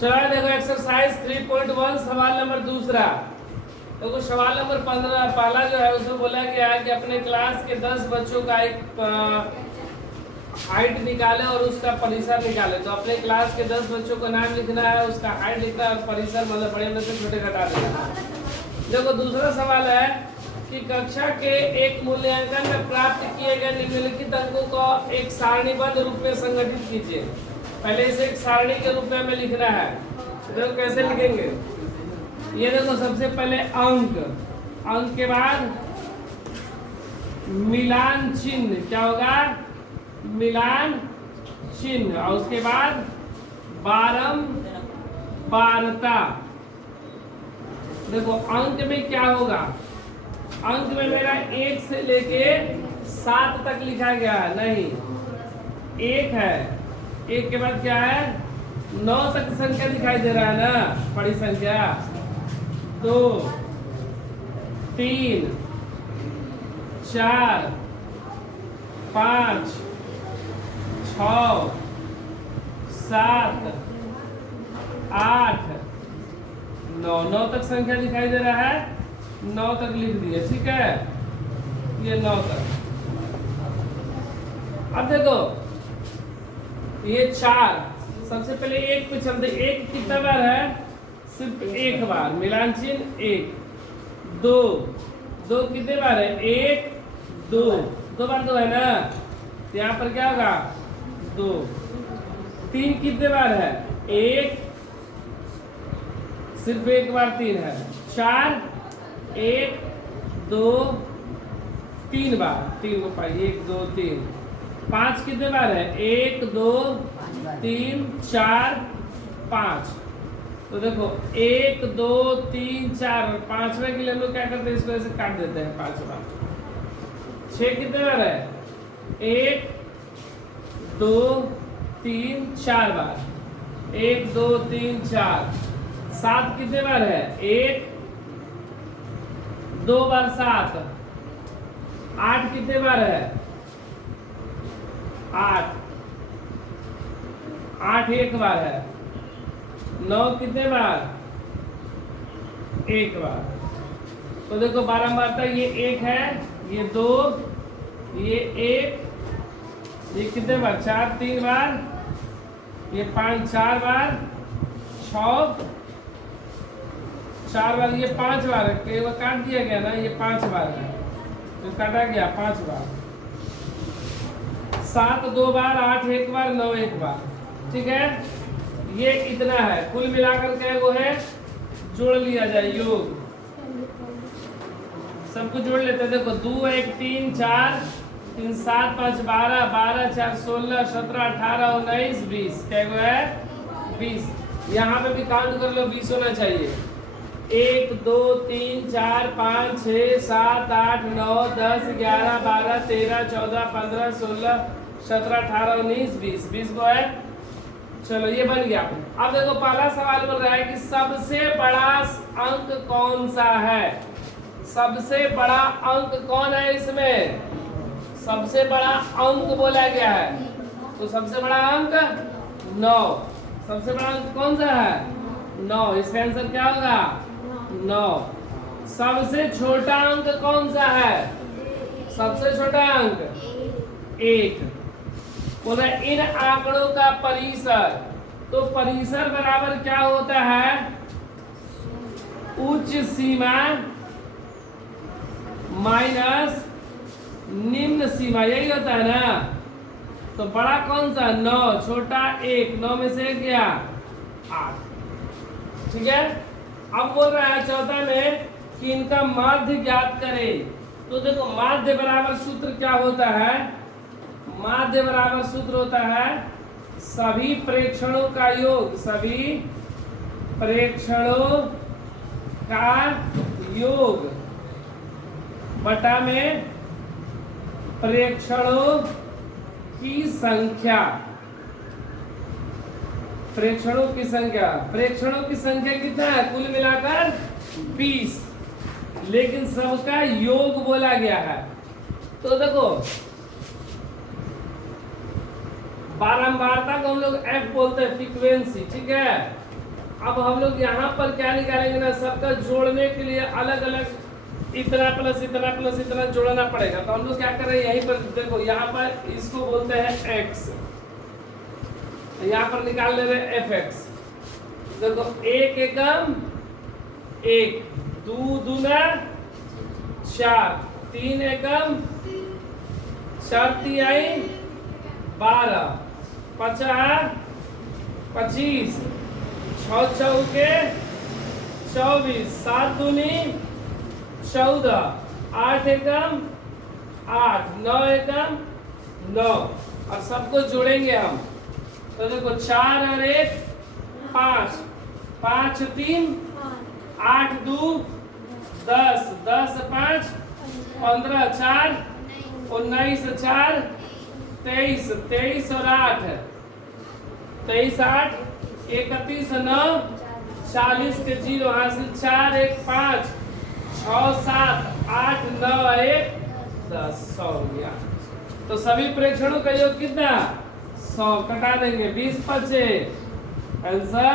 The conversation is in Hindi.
चलो देखो एक्सरसाइज 3.1 सवाल नंबर दूसरा। देखो सवाल नंबर 15 पहला जो है उसमें बोला गया है कि अपने क्लास के 10 बच्चों का एक हाइट निकाले और उसका परिसर निकाले। तो अपने क्लास के 10 बच्चों का नाम लिखना है, उसका हाइट लिखना है और परिसर मतलब बड़े में से छोटे घटा देना। देखो दूसरा सवाल है कि कक्षा के एक मूल्यांकन में प्राप्त किए गए निम्नलिखित अंकों को एक सारणीबद्ध रूप में संगठित कीजिए। पहले इसे एक सारणी के रूप में हमें लिखना है। देखो कैसे लिखेंगे, ये देखो सबसे पहले अंक के बाद मिलान चिन्ह, क्या होगा मिलान चिन्ह, और उसके बाद बारंबारता। देखो अंक में क्या होगा, अंक में मेरा 1 से लेके 7 तक लिखा गया है, नहीं 1 है, 1 के बाद क्या है 9 तक संख्या दिखाई दे रहा है ना, बड़ी संख्या 2 3 4 5 6 7 8 9 तक संख्या दिखाई दे रहा है, 9 तक लिख दिए, ठीक है, ये 9 तक। अब देखो ये 4, सबसे पहले 1 पे चलते, 1 कितना बार है, सिर्फ 1 बार, मिलान चिन्ह 1। 2 कितने बार है, 1 2 बार 2 है ना, यहाँ पर क्या होगा 2। 3 कितने बार है, 1 सिर्फ 1 बार 3 है। 4 1 2 3 बार, 3 को पाइए 1 2 3। 5 कितने बार है, 1 2 3 4 5। तो देखो 1 2 3 4 और 5वें के लिए हम लोग क्या करते हैं, इस वजह से काट देते हैं 5 बार। 6 कितने बार है, 1 2 3 4 बार, 1 2 3 4। 7 कितने बार है, 1 2 बार 7। 8 कितने बार है, 8 1 बार है। 9 कितने बार, 1 बार। तो देखो बारंबारता, ये 1 है, ये 2, ये 1, ये कितने बार 4 3 बार, ये 5 4 बार, 6 4 बार, ये 5 बार है, केवल काट दिया गया ना, ये 5 बार है तो काटा गया 5 बार। 7 2 बार, 8 1 बार, 9 1 बार, ठीक है। ये इतना है, कुल मिलाकर के वो है, जोड़ लिया जाए, योग सबको जोड़ लेते हैं। देखो 2 1 3 4 3 7 5 12 12 4 16 17 18 19 20, क्या है 20। यहाँ पे भी काउंट कर लो, 20 होना चाहिए। 1 2 3 4 5 6 7 8 9 10 11 12 13 14 15 16 17 18 19 20, 20 को है। चलो ये बन गया। अब देखो पहला सवाल बोल रहा है कि सबसे बड़ा अंक कौन सा है, सबसे बड़ा अंक कौन है, इसमें सबसे बड़ा अंक बोला गया है, तो सबसे बड़ा अंक 9। सबसे बड़ा अंक कौन सा है, 9, इसका आंसर क्या होगा 9। सबसे छोटा अंक कौन सा है, सबसे छोटा अंक 1। बोला इन आंकड़ों का परिसर, तो परिसर बराबर क्या होता है, उच्च सीमा माइनस निम्न सीमा, यही होता है ना। तो बड़ा कौन सा 9, छोटा 1, 9 में से गया 8, ठीक है। अब बोल रहा है चौथा में कि इनका माध्य ज्ञात करें। तो देखो माध्य बराबर सूत्र क्या होता है, माध्य बराबर सूत्र होता है सभी प्रेक्षणों का योग, सभी प्रेक्षणों का योग बटा में प्रेक्षणों की संख्या, प्रेक्षणों की संख्या, प्रेक्षणों की संख्या कितना है, कुल मिलाकर 20, लेकिन सबका योग बोला गया है। तो देखो बारंबारता को हम लोग एफ बोलते हैं, फ्रीक्वेंसी, ठीक है। अब हम लोग यहाँ पर क्या निकालेंगे ना, सबका जोड़ने के लिए अलग अलग इतना प्लस इतना प्लस इतना जोड़ना पड़ेगा। तो हम लोग क्या कर रहे हैं, यहीं पर देखो, यहाँ पर इसको बोलते हैं x, यहाँ पर निकाल ले रहे हैं fx। देखो एक एकम एक, दो दूना चार, तीन एकम चार तिहाई 12, 50 25, 6 चौके 24, 7 दूनी 14, 8 एकम 8, 9 एकम 9। और सबको जोड़ेंगे हम। तो देखो 4 और 1 5, 5 3 8 2 10, 10 5 15, 4 19, 4 23, 23 और 8 23 8 31 9 40 के 0 हासिल, 4 1 5 6 7 8 9 1 10, 100 हो गया। तो सभी प्रेक्षणों का योग कितना, 100 कटा देंगे, 20 बचे, आंसर